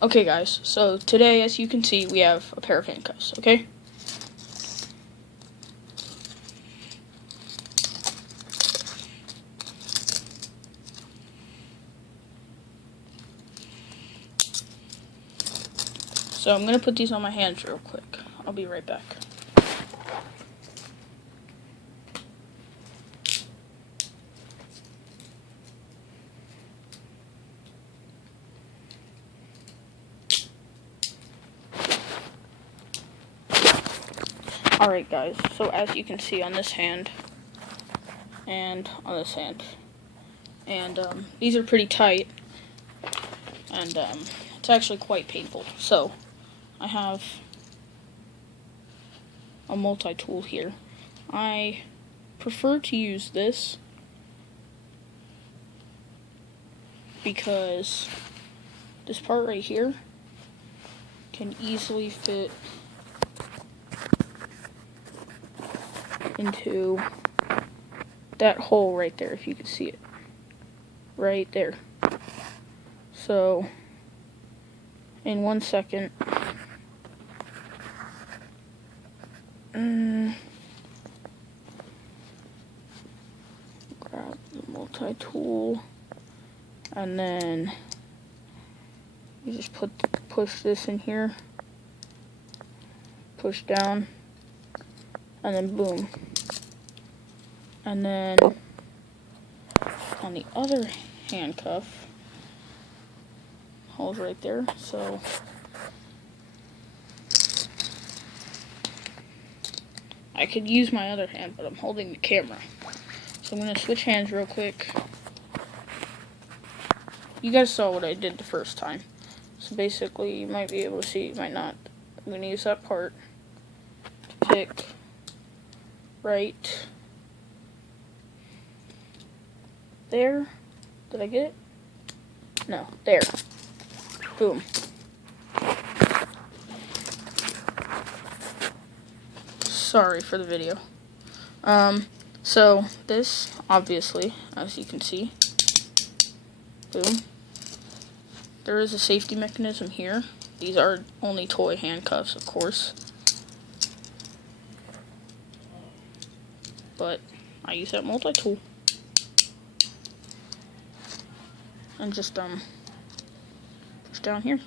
Okay guys, so today, as you can see, we have a pair of handcuffs, okay? So I'm gonna put these on my hands real quick. I'll be right back. Alright guys, so as you can see on this hand, and on this hand, and these are pretty tight, and it's actually quite painful. So I have a multi-tool here. I prefer to use this because this part right here can easily fit into that hole right there, if you can see it. Right there. So, in 1 second, grab the multi-tool, and then you just push this in here, push down, and then boom. And then on the other handcuff, holes right there, so I could use my other hand, but I'm holding the camera. So I'm gonna switch hands real quick. You guys saw what I did the first time. So basically, you might be able to see, you might not. I'm gonna use that part to pick right there. Did I get it? No, there. Boom. Sorry for the video. So this, obviously, as you can see, boom. There is a safety mechanism here. These are only toy handcuffs, of course. But I use that multi-tool. And just push down here.